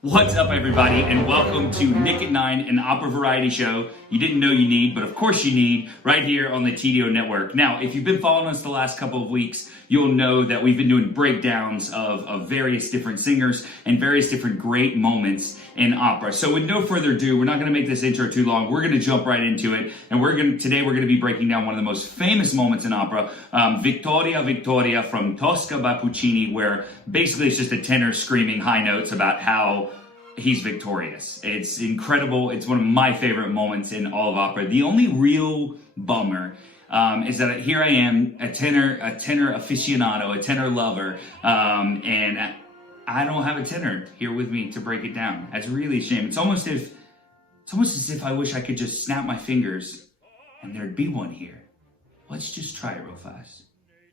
What's up, everybody, and welcome to Nick at 9, an opera variety show you didn't know you need, but of course you need, right here on the TDO Network. Now, if you've been following us the last couple of weeks, you'll know that we've been doing breakdowns of various different singers and various different great moments in opera. So with no further ado, we're not going to make this intro too long. We're going to jump right into it, and today we're going to be breaking down one of the most famous moments in opera, Vittoria Vittoria from Tosca by Puccini, where basically it's just a tenor screaming high notes about how he's victorious. It's incredible. It's one of my favorite moments in all of opera. The only real bummer is that here I am, a tenor aficionado, a tenor lover, and I don't have a tenor here with me to break it down. That's really a shame. It's almost as if I wish I could just snap my fingers and there'd be one here. Let's just try it real fast.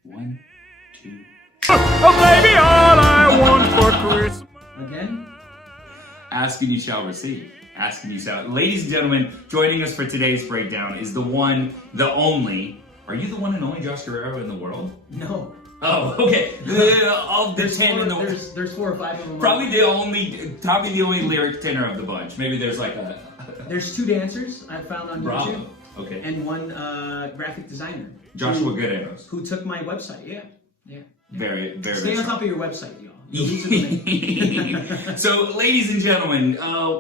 1, 2. Oh, baby, all I want for Christmas. Again? Asking you shall receive. Asking you shall. Ladies and gentlemen, joining us for today's breakdown is the one, the only. Are you the one and only Josh Guerrero in the world? No. Oh, okay. I'll pretend in the world. There's 4 or 5 of them. Probably the only lyric tenor of the bunch. Maybe there's like a. There's 2 dancers I found on Bravo. YouTube. Okay. And 1 graphic designer. Joshua Guerrero. Who took my website? Yeah. Very, very. Stay on top of your website, y'all. So, ladies and gentlemen,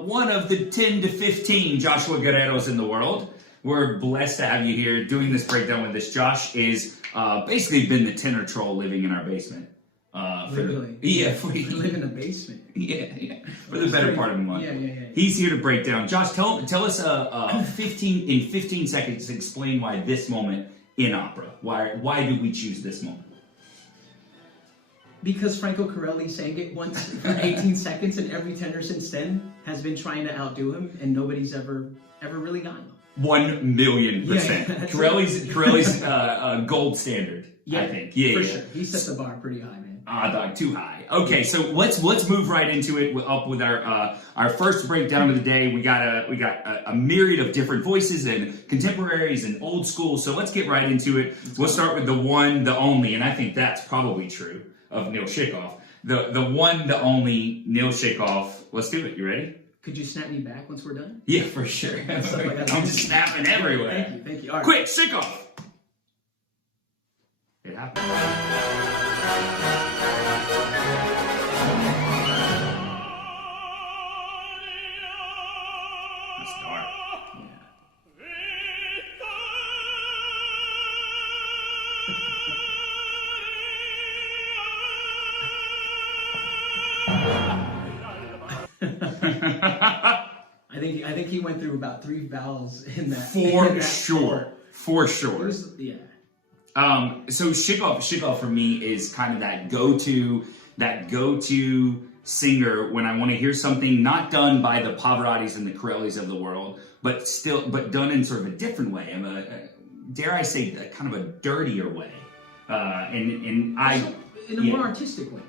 one of the 10 to 15 Joshua Guerreros in the world. We're blessed to have you here doing this breakdown with us. Josh is basically been the tenor troll living in our basement. Really? We live in a basement. Yeah. For the better part of a month. Yeah. He's here to break down. Josh, tell us 15 seconds to explain why this moment in opera. Why do we choose this moment? Because Franco Corelli sang it once for 18 seconds, and every tenor since then has been trying to outdo him, and nobody's ever really gotten him. 1,000,000%. Yeah, Corelli's gold standard. Yeah, I think. Yeah, for yeah. sure. He set the bar pretty high, man. Dog, too high. Okay, so let's move right into it. Up with our first breakdown of the day. We got a myriad of different voices and contemporaries and old school. So let's get right into it. We'll start with the one, the only, and I think that's probably true of Neil Chikov. The one, the only Neil Chikov. Let's do it. You ready? Could you snap me back once we're done? Yeah, for sure. I'm just snapping everywhere. Thank you. All right. Quick, Chikov! It happened. That's dark. I think he went through about 3 vowels in that. For sure. Yeah. So Chikov for me is kind of that go-to singer when I want to hear something not done by the Pavarottis and the Corellis of the world, but done in sort of a different way. Dare I say, kind of a dirtier way. In a more artistic way.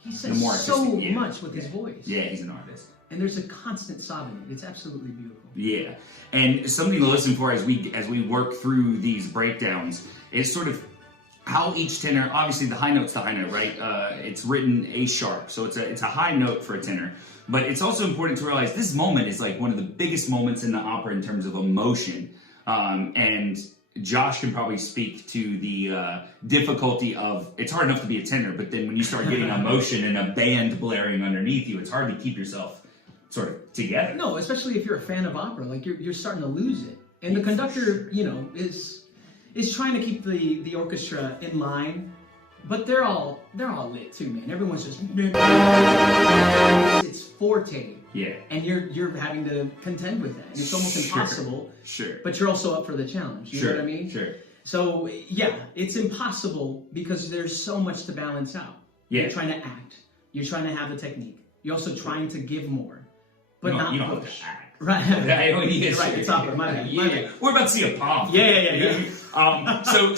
He says much with his voice. Yeah, he's an artist. And there's a constant sob in it. It's absolutely beautiful. Yeah, and something to listen for as we work through these breakdowns is sort of how each tenor. Obviously, the high note's the high note, right? It's written A sharp, so it's a high note for a tenor. But it's also important to realize this moment is like one of the biggest moments in the opera in terms of emotion. And Josh can probably speak to the difficulty of, it's hard enough to be a tenor, but then when you start getting emotion and a band blaring underneath you, it's hard to keep yourself sort of together. No, especially if you're a fan of opera, like you're starting to lose it. And the conductor, is trying to keep the orchestra in line, but they're all lit too, man. Everyone's just it's forte. Yeah. And you're having to contend with that. And it's almost impossible. Sure. But you're also up for the challenge. You know what I mean? Sure. So yeah, it's impossible because there's so much to balance out. Yeah. You're trying to act. You're trying to have the technique. You're also trying to give more. But not you don't push. have to act. Right. Right, it's opera. My bad. We're about to see a palm. Yeah. So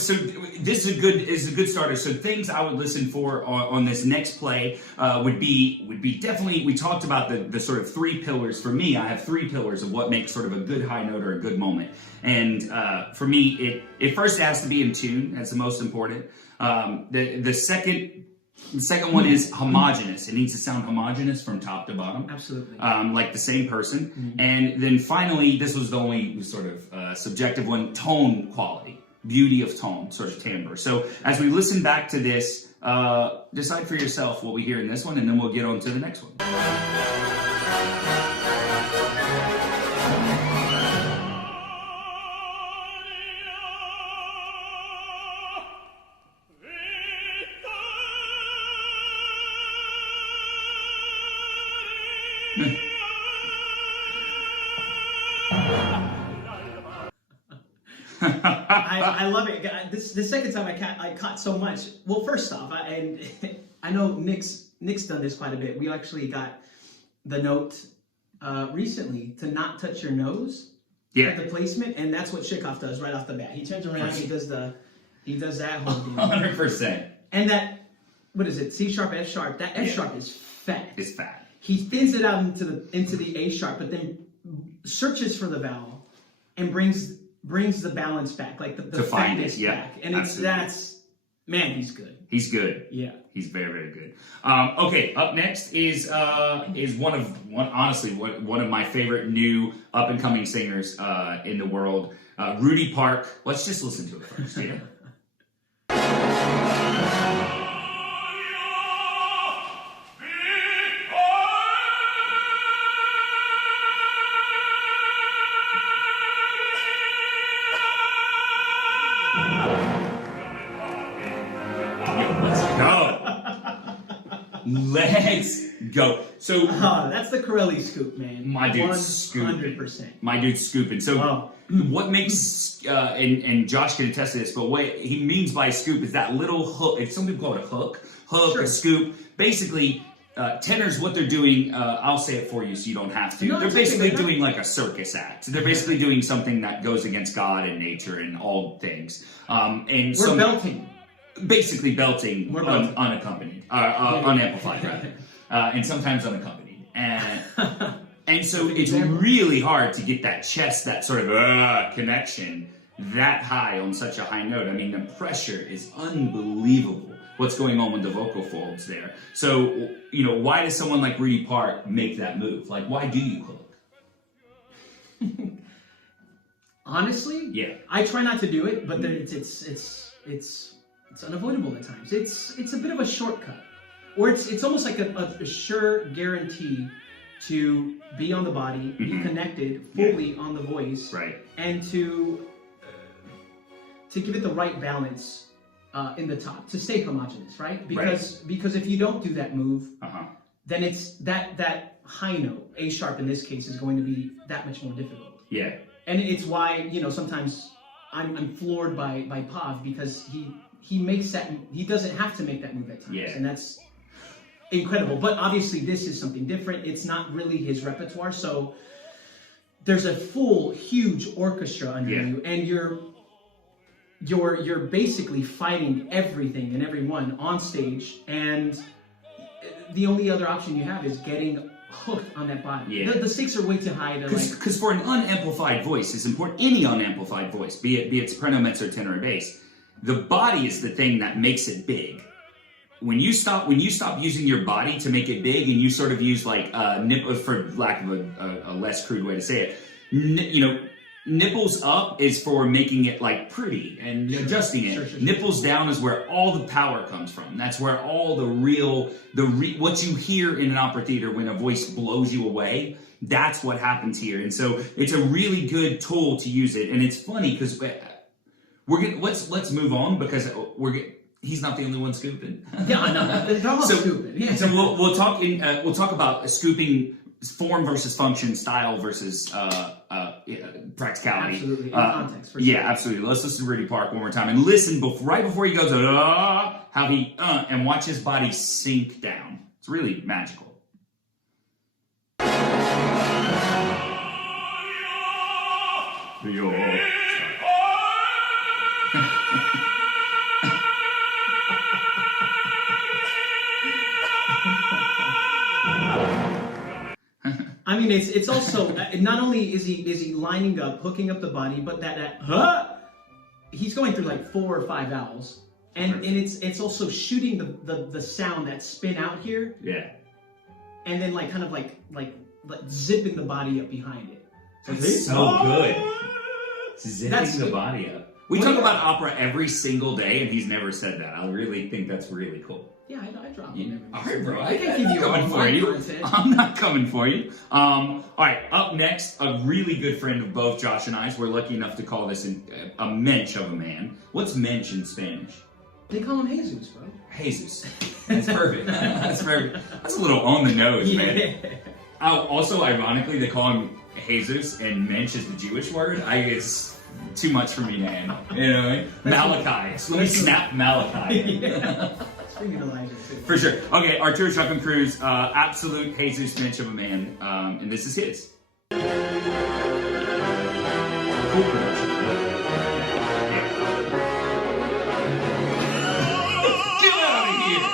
this is a good starter. So things I would listen for on this next play would be definitely, we talked about the sort of 3 pillars. For me, I have 3 pillars of what makes sort of a good high note or a good moment. And for me, it first has to be in tune. That's the most important. The second The second one is homogeneous. It needs to sound homogeneous from top to bottom. Absolutely. Like the same person. And then finally, this was the only sort of subjective one, tone quality. Beauty of tone, sort of timbre. So as we listen back to this, decide for yourself what we hear in this one, and then we'll get on to the next one. I love it. The second time I caught so much. Well, first off, I know Nick's done this quite a bit. We actually got the note recently to not touch your nose at the placement, and that's what Shikoff does right off the bat. He turns around, he does that whole thing. 100%. And that, what is it? C sharp, F sharp. That F sharp is fat. It's fat. He thins it out into the A sharp, but then searches for the vowel and brings the balance back, like the fatness back. And man, he's good. He's good. Yeah. He's very, very good. Okay, up next is one of my favorite new up and coming singers in the world, Rudy Park. Let's just listen to it first. Yeah. Let's go. So that's the Corelli scoop, man. My dude's scooping. 100%. My dude's scooping. So what makes and Josh can attest to this, but what he means by scoop is that little hook. If some people call it a hook, sure. A scoop. Basically, tenors, what they're doing. I'll say it for you, so you don't have to. They're basically doing like a circus act. They're basically doing something that goes against God and nature and all things. And we're belting. Basically belting unaccompanied, unamplified rather, and sometimes unaccompanied, and so it's really hard to get that chest, that sort of connection that high on such a high note. I mean, the pressure is unbelievable. What's going on with the vocal folds there? So why does someone like Rudy Park make that move? Like, why do you hook? Honestly, yeah, I try not to do it, but it's unavoidable at times. It's a bit of a shortcut, or it's almost like a sure guarantee to be on the body, be connected fully on the voice, right, and to give it the right balance in the top, to stay homogeneous, right? Because if you don't do that move, then it's that high note, A sharp in this case, is going to be that much more difficult. Yeah, and it's why sometimes I'm floored by Pav, because he makes that. He doesn't have to make that move at times, and that's incredible. But obviously, this is something different. It's not really his repertoire, so there's a full, huge orchestra under you, and you're basically fighting everything and everyone on stage, and the only other option you have is getting hooked on that body. Yeah. The stakes are way too high. Because for an unamplified voice, it's important. Any unamplified voice, be it soprano, mezzo, tenor, or bass. The body is the thing that makes it big. When you stop using your body to make it big, and you sort of use like for lack of a less crude way to say it, nipples up is for making it like pretty and adjusting it. Sure. Nipples down is where all the power comes from. That's where all what you hear in an opera theater when a voice blows you away. That's what happens here, and so it's a really good tool to use it. And it's funny because let's move on, because he's not the only one scooping. Yeah, no, they're all scooping. Yeah. So we'll talk about scooping, form versus function, style versus practicality. Absolutely, in context. For sure. Yeah, absolutely. Let's listen to Rudy Park one more time and listen right before he goes how he and watch his body sink down. It's really magical. I mean, it's also not only is he lining up, hooking up the body, but that he's going through like 4 or 5 vowels And it's also shooting the sound, that spin out here. Yeah. And then like kind of like zipping the body up behind it. That's so good. Zipping the body up. We talk about opera every single day, and he's never said that. I really think that's really cool. Yeah, I drop him. All right, bro. I can't give you coming for you. Content. I'm not coming for you. All right, up next, a really good friend of both Josh and I's. We're lucky enough to call this a mensch of a man. What's mensch in Spanish? They call him Jesus, bro. Jesus. That's perfect. That's perfect. That's a little on the nose, man. Yeah. Oh, also, ironically, they call him Jesus, and mensch is the Jewish word. It's too much for me to handle. You know what I mean? Malachi. So let me snap Malachi. Yeah. Bring it Elijah too. For sure. Okay, Arturo Chuck Cruz, absolute Jesus mensch of a man, and this is his. Cool production. Get out of here!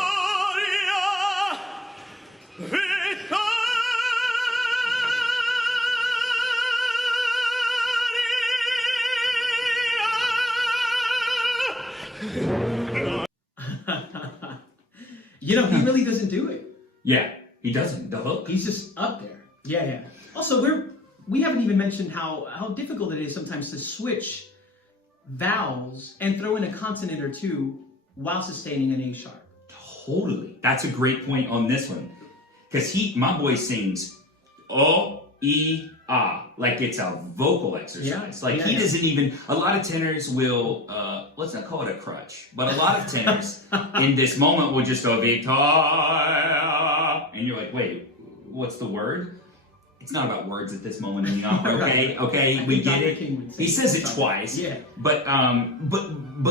You know, he really doesn't do it. Yeah, he doesn't. The hook. He's just up there. Yeah. Also, we haven't even mentioned how difficult it is sometimes to switch vowels and throw in a consonant or two while sustaining an A sharp. Totally. That's a great point on this one. Because my boy sings O, E, A, like it's a vocal exercise. He doesn't even, a lot of tenors will, let's not call it a crutch, but a lot of tenors in this moment will just go, Victoria, and you're like, wait, what's the word? It's not about words at this moment in the opera, okay, we get it. He says it twice, yeah. But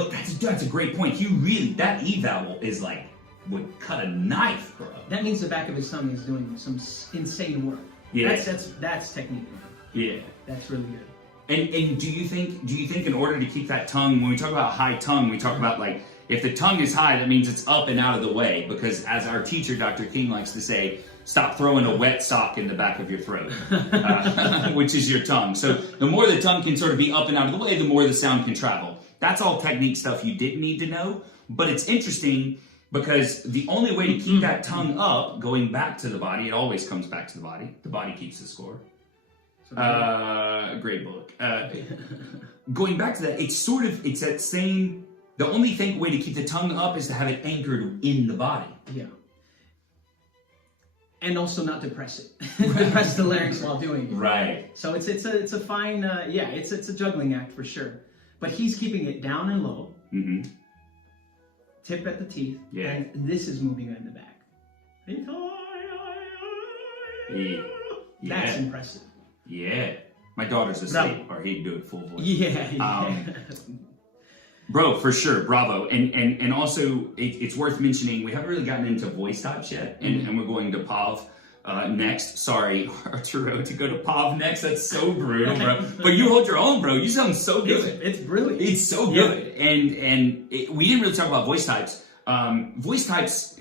that's a great point. He really, that E vowel is like, would cut a knife, bro. That means the back of his tongue is doing some insane work. Yeah. That's technique. Yeah. That's really good. And do you think in order to keep that tongue, when we talk about high tongue, we talk about like, if the tongue is high, that means it's up and out of the way, because as our teacher, Dr. King, likes to say, stop throwing a wet sock in the back of your throat, which is your tongue. So the more the tongue can sort of be up and out of the way, the more the sound can travel. That's all technique stuff you didn't need to know, but it's interesting because the only way to keep that tongue up, going back to the body, it always comes back to the body keeps the score. Great book. Going back to that, it's that same, the only way to keep the tongue up is to have it anchored in the body. Yeah. And also not depress it. Depress the larynx while doing it. Right. So it's a fine, it's a juggling act for sure. But he's keeping it down and low. Mm-hmm. Tip at the teeth. Yeah. And this is moving in the back. Yeah. That's impressive. Yeah. My daughter's asleep, or he'd do it full voice. Yeah. Bro, for sure, bravo. And also, it's worth mentioning, we haven't really gotten into voice types yet, and we're going to Pav next. Sorry, Arturo, to go to Pav next, that's so brutal, bro. But you hold your own, bro. You sound so good. It's brilliant. It's so good. Yeah. And we didn't really talk about voice types. Voice types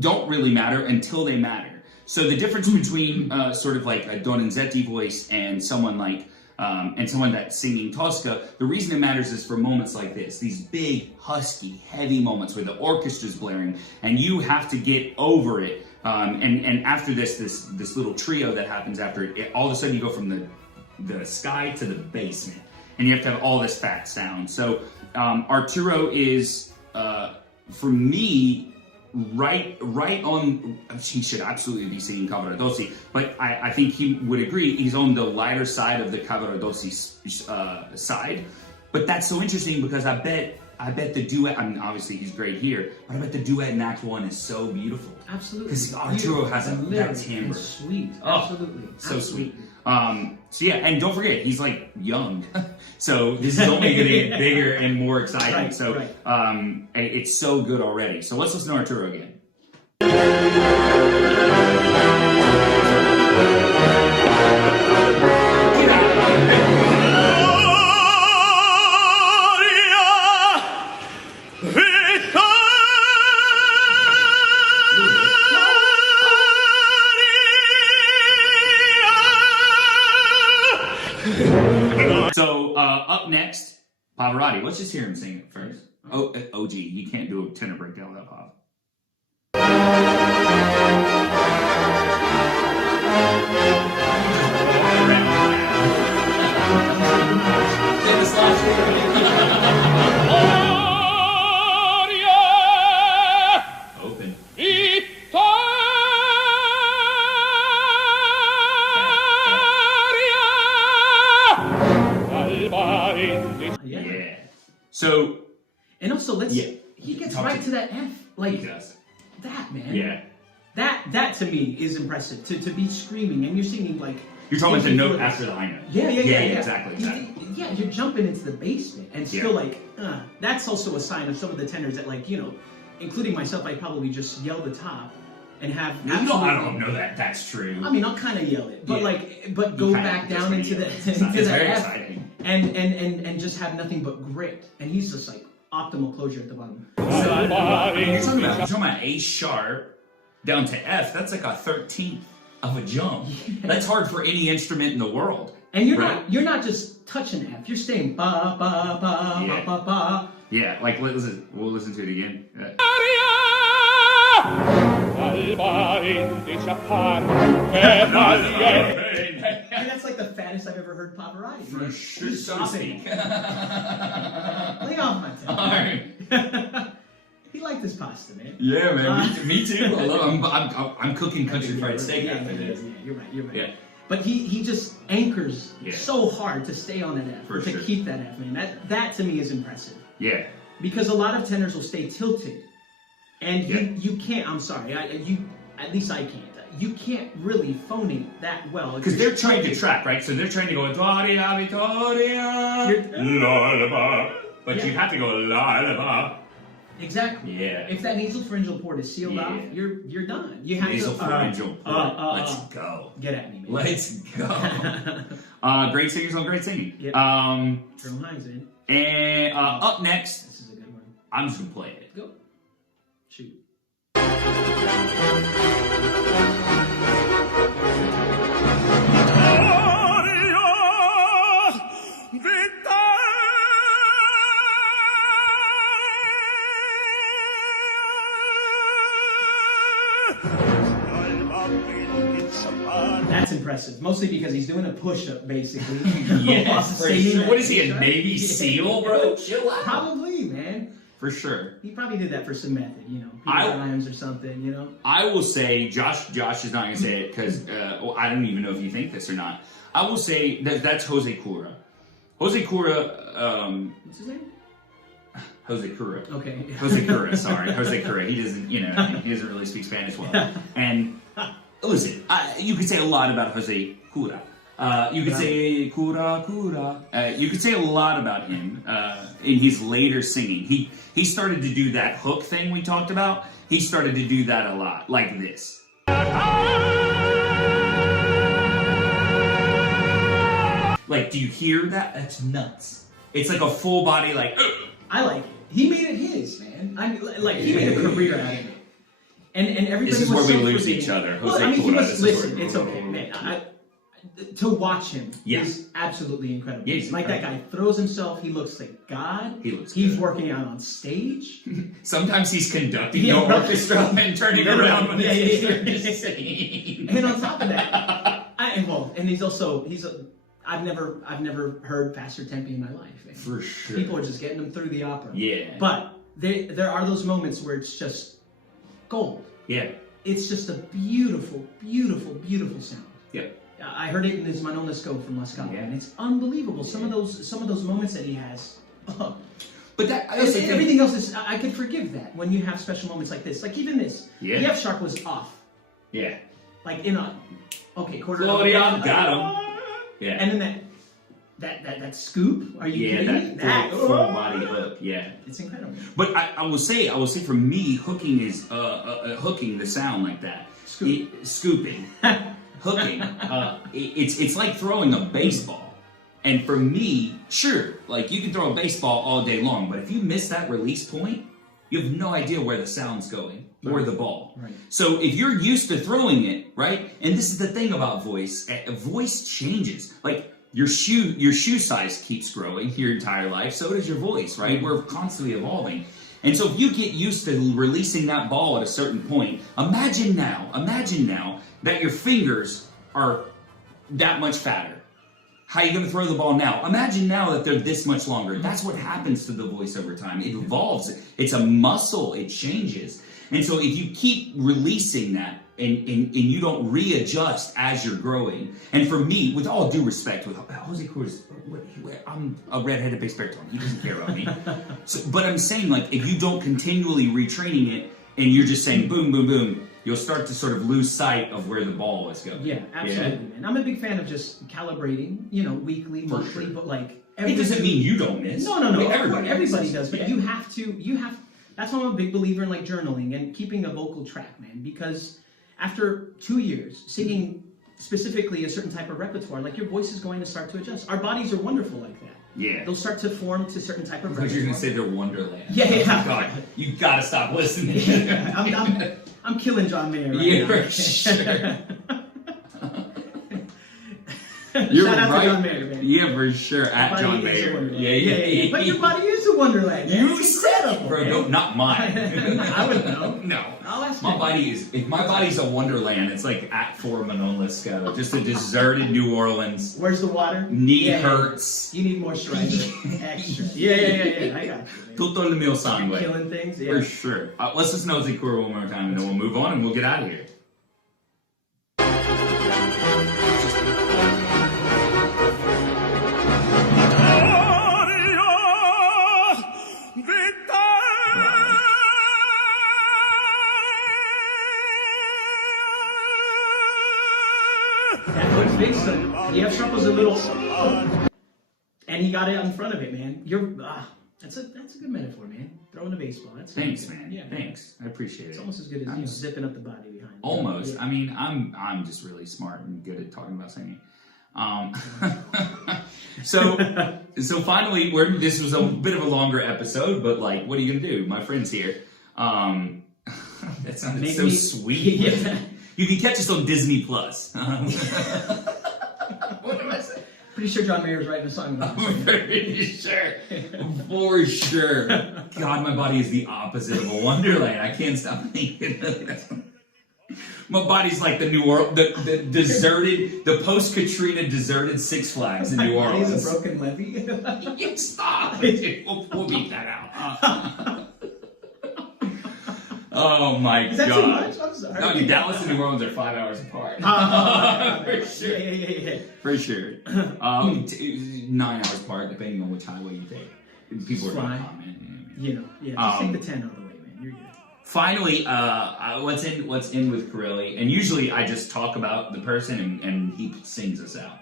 don't really matter until they matter. So the difference between sort of like a Donizetti voice and someone like and someone that's singing Tosca, the reason it matters is for moments like this, these big, husky, heavy moments where the orchestra's blaring, and you have to get over it. And after this little trio that happens after it, all of a sudden you go from the sky to the basement, and you have to have all this fat sound. So Arturo is, for me, right on. He should absolutely be singing Cavaradossi, but I think he would agree he's on the lighter side of the Cavaradossi side. But that's so interesting because I bet the duet. I mean, obviously he's great here, but I bet the duet in Act 1 is so beautiful. Absolutely, because Arturo has that timbre. Sweet, oh, absolutely, so absolutely. Sweet. So yeah, and don't forget, he's like young, so this is only going to get bigger and more exciting. Right, so right. It's so good already. So let's listen to Arturo again. So up next, Pavarotti. Let's just hear him sing it first. Oh, OG, you can't do a tenor breakdown without pop. Open. Yeah. So. And also, Yeah. he gets right to that F. Like, He does. that, man. Yeah. That to me is impressive. To be screaming and you're singing like. You're talking about the note after the high note. Yeah. Exactly. Yeah, you're jumping into the basement and still that's also a sign of some of the tenors that including myself, I probably just yell the top and have. I don't know that that's true. I mean, I'll kind of yell it, but but go back down into the It's into the very F exciting. and just have nothing but grit. And he's just like optimal closure at the bottom. You're talking about A sharp down to F. That's like a 13th of a jump. That's hard for any instrument in the world. And you're not just touching F. You're saying ba ba ba ba ba ba. Yeah, like we'll listen to it again. And that's like the fattest I've ever heard pop variety. For sure, so to speak. Lay off my tail. Alright. He liked this pasta, man. Yeah, man. Me too. I'm cooking country fried steak after this. Yeah, you're right. Yeah. But he just anchors Yeah. so hard to stay on an F, For to sure. keep that F, man. That to me is impressive. Yeah. Because a lot of tenors will stay tilted, and you can't. I'm sorry, at least I can't. You can't really phonate that well Because they're trying to track, right? So they're trying to go Victoria, Victoria, but you have to go la. Exactly. Yeah. If that nasal pharyngeal port is sealed off, you're done. You have Nasal to pharyngeal port. Let's go. Get at me, man. Let's go. Great singers on great singing. Yep. Jerome Hines, man. And up next, This is a good one. I'm just gonna play it. Go. Shoot. That's impressive. Mostly because he's doing a push-up, basically. Yes, for sure. What is he, a push-up. Navy SEAL, bro? Chill out. Probably, man. For sure. He probably did that for some method, Peter Grimes or something, I will say, Josh is not going to say it because I don't even know if you think this or not. I will say that's Jose Cura. Jose Cura. What's his name? Jose Cura. Okay. Jose Cura, sorry. Jose Cura. He doesn't, he doesn't really speak Spanish well. And listen, you could say a lot about Jose Cura. You could say Cura. You could say a lot about him in his later singing. He started to do that hook thing we talked about. He started to do that a lot, like this. Like, do you hear that? That's nuts. It's like a full body, like. I like it. He made it his, man. He made a career out of it. And everybody This is was where we so lose forgiving. each other. Well, Jose I mean, Cura, this is listen, where- it's okay, man. To watch him is absolutely incredible. Yeah, he's like incredible. that guy throws himself. He looks like God. He's good. Working out on stage. Sometimes he's conducting Yeah, the right. orchestra and turning Yeah, around right. when Yeah, it's yeah, his turn yeah. to sing. And on top of that, I've never heard faster tempi in my life. Man. For sure. People are just getting them through the opera. Yeah. But there are those moments where it's just gold. Yeah. It's just a beautiful, beautiful, beautiful sound. Yep. I heard it in his Manona scope from La Scala, Yeah. and it's unbelievable. Some of those moments that he has. But that I also think, everything else is. I could forgive that when you have special moments like this. Like even this. Yeah. The F sharp was off. Yeah. Like in a. Okay, quarter. Gloria, got him. Yeah. And then that scoop. Are you kidding me? That full body hook. Yeah. It's incredible. But I will say for me, hooking is hooking the sound like that. Scooping. Hooking. It's like throwing a baseball. And for me, sure, like you can throw a baseball all day long, but if you miss that release point, you have no idea where the sound's going or the ball. Right. So if you're used to throwing it, right? And this is the thing about voice. Voice changes. Like your shoe size keeps growing your entire life. So does your voice, right? We're constantly evolving. And so if you get used to releasing that ball at a certain point, imagine now that your fingers are that much fatter. How are you going to throw the ball now? Imagine now that they're this much longer. That's what happens to the voice over time. It evolves. It's a muscle. It changes. And so if you keep releasing that and you don't readjust as you're growing, and for me, with all due respect, with Jose Cruz, I'm a redheaded bass baritone. He doesn't care about me. But I'm saying, like, if you don't continually retraining it and you're just saying boom, boom, boom, you'll start to sort of lose sight of where the ball is going. Yeah, absolutely, man. I'm a big fan of just calibrating, weekly, monthly, but like it doesn't mean you don't miss. No. Everybody does, but you have. That's why I'm a big believer in like journaling and keeping a vocal track, man. Because after 2 years singing specifically a certain type of repertoire, like your voice is going to start to adjust. Our bodies are wonderful like that. Yeah. They'll start to form to certain type of repertoire. Because you're going to say they're Wonderland. Yeah. Oh, God, you got to stop listening. Yeah, I'm killing John Mayer right yeah, now. for sure. You're Shout out to John Mayer, man. Yeah, for sure. At John Mayer. Yeah. But your body is a wonderland. Man. You said it, bro. No, not mine. I would know. No. I'll ask my body is. If my body's a wonderland, it's like Act 4 Manon Lescaut. Just a deserted New Orleans. Where's the water? Knee hurts. You need moisturizer. Extra. Yeah. I got you. Tutto il mio sangue. Killing things. Yeah. For sure. Let's listen to Ozzy Kura one more time, and then we'll move on, and we'll get out of here. Big son. Yeah, Trump was a little, and he got it in front of it, man. That's a good metaphor, man. Throwing a baseball. Thanks, man. Yeah, thanks. I appreciate it. It's almost as good as zipping up the body behind. Almost. Yeah. I mean, I'm just really smart and good at talking about singing. So finally, this was a bit of a longer episode, but like, what are you gonna do? My friend's here. That sounded so sweet. Yeah. You can catch us on Disney Plus. What am I saying? Pretty sure John Mayer's writing a song about this. Pretty sure. For sure. God, my body is the opposite of a wonderland. I can't stop thinking of that. My body's like the New Orleans, the deserted, the post-Katrina deserted Six Flags in New Orleans. He's a broken levee. Stop. We'll beat that out. Oh my God. Is that too much? I'm sorry. No, Dallas and New Orleans are 5 hours apart. For sure. Yeah. For sure. 9 hours apart, depending on which highway you take. People are going to comment. Just take the 10 out of the way, man. You're good. Finally, what's in with Corelli, and usually I just talk about the person and he sings us out.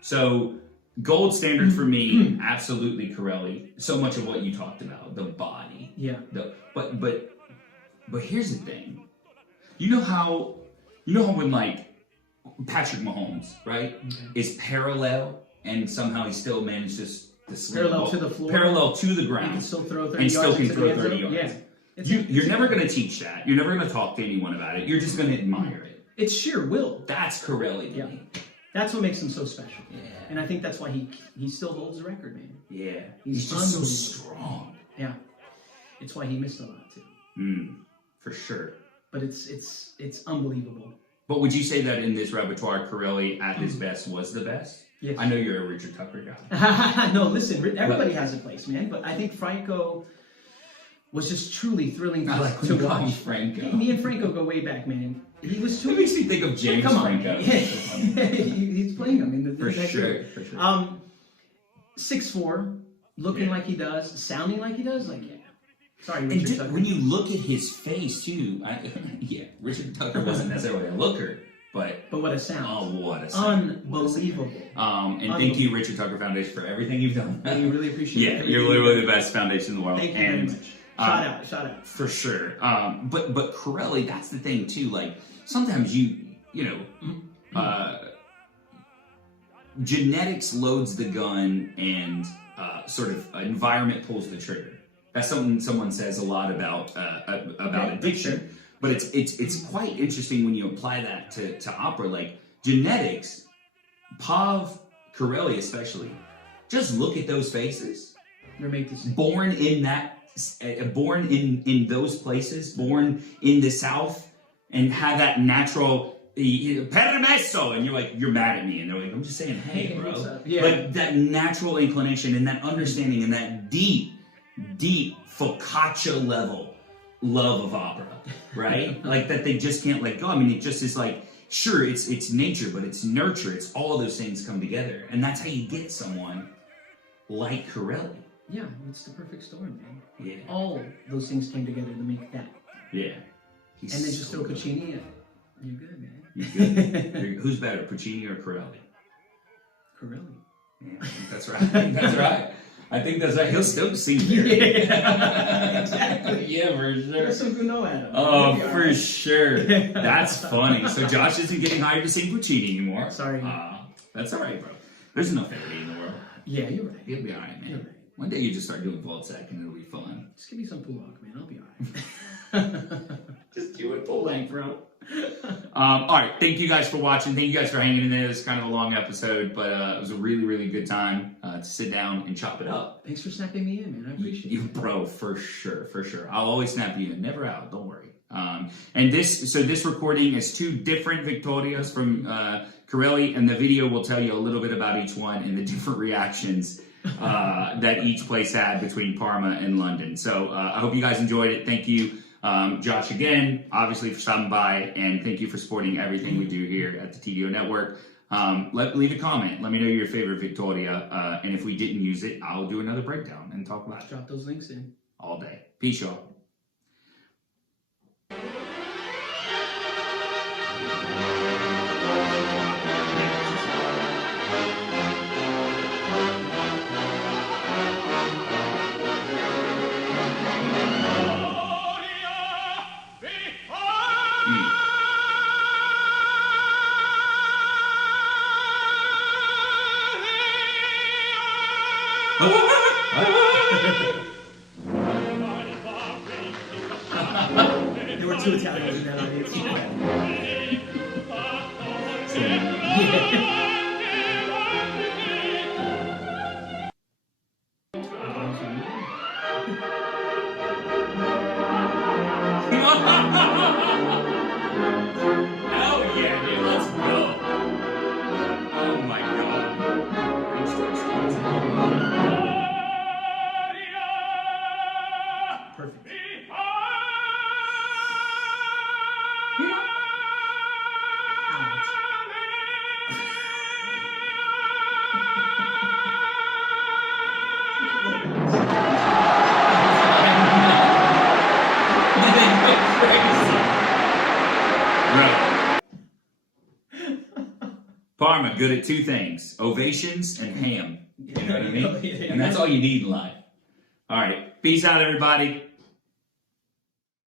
So gold standard for me, absolutely Corelli. So much of what you talked about, the body. Yeah. But here's the thing. You know how when like Patrick Mahomes, right, is parallel and somehow he still manages to swing parallel to the floor, parallel to the ground, he can still throw 30 and yards still can throw 30 yards. Yeah. You're never going to teach that. You're never going to talk to anyone about it. You're just going to admire it. It's sheer will. That's Corelli to me. That's what makes him so special. Yeah. And I think that's why he still holds the record, man. Yeah. He's just so strong. Yeah. It's why he missed a lot too. For sure. But it's unbelievable. But would you say that in this repertoire, Corelli at his best was the best? Yes. I know you're a Richard Tucker guy. No, listen, everybody has a place, man. But I think Franco was just truly thrilling to watch. Franco. Me and Franco go way back, man. He was too. It makes me think of James Franco. He's playing him in the for sure. 6'4", looking like he does, sounding like he does, like Sorry, Richard Tucker. When you look at his face too, Richard Tucker wasn't necessarily a looker, but what a sound! Oh, what a sound! Unbelievable. And thank you, Richard Tucker Foundation, for everything you've done. We really appreciate it. Yeah, you're literally the best foundation in the world. Thank you very much. Shout out. For sure. But Corelli, that's the thing too. Like sometimes genetics loads the gun and sort of environment pulls the trigger. That's something someone says a lot about addiction. But it's quite interesting when you apply that to opera. Like genetics, Pav Corelli especially, just look at those faces. They're made to sing. Born in those places, born in the South, and have that natural permesso, and you're like, you're mad at me, and they're like, I'm just saying, hey, bro. What's up? Yeah. Like that natural inclination and that understanding and that deep focaccia level love of opera, right? Like that they just can't let go. I mean, it just is like, sure, it's nature, but it's nurture. It's all of those things come together, and that's how you get someone like Corelli. Yeah, it's the perfect storm, man. Yeah. All those things came together to make that. Yeah. And then just throw Puccini in. You're good, man. You're good. Who's better, Puccini or Corelli? Corelli. Yeah, I think that's right. I think that's right. He'll still sing here. Yeah, exactly. Yeah, for sure. There's some good know at him. Oh, for sure. That's funny. So Josh isn't getting hired to sing Puccini anymore. Sorry. That's all right, bro. There's enough parity in the world. Yeah, you're right. He'll be all right, man. You're right. One day you just start doing Voltsec and it'll be fun. Just give me some Pulak, man. I'll be alright. Just do it full length, bro. All right. Thank you guys for watching. Thank you guys for hanging in there. This is kind of a long episode, but it was a really, really good time to sit down and chop it up. Thanks for snapping me in, man. I appreciate it. Bro, for sure. I'll always snap you in. Never out. Don't worry. And this recording is 2 different Victorias from Corelli, and the video will tell you a little bit about each one and the different reactions that each place had between Parma and London. So I hope you guys enjoyed it. Thank you, Josh, again, obviously, for stopping by, and thank you for supporting everything we do here at the TDO Network. Leave a comment. Let me know your favorite Victoria, and if we didn't use it, I'll do another breakdown and talk about it. Drop those links in. All day. Peace, y'all. There were 2 Italians in that audience. Hell yeah, dude, let's go. Oh my god. Perfect. Parma, good at 2 things: ovations and ham. You know what I mean? And that's all you need in life. All right. Peace out, everybody.